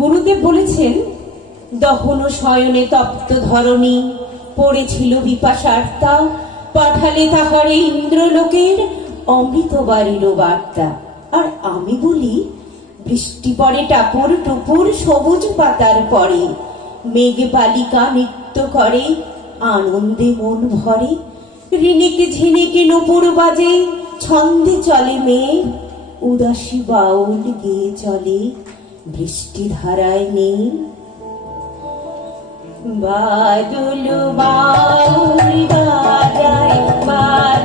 গুরুদেব বলেছেন, দহন শয়নে তপ্ত ধরণী, পড়েছিল বিপাশার্তা, পাঠালে তাহারে ইন্দ্রলোকের অমৃত বাড়ির বার্তা। আর আমি বলি, বৃষ্টি পড়ে টাপুর টুপুর সবুজ পাতার পরে, মেঘ বালিকা নৃত্য করে, আনন্দে মন ভরে, রিনিকে ঝিনিকে নুপুর বাজে, ছন্দে চলে মেয়ে উদাসী বাউল গেয়ে চলে। বৃষ্টি ধারায় নেই। বাদুল বাউল বাজায় বাজায়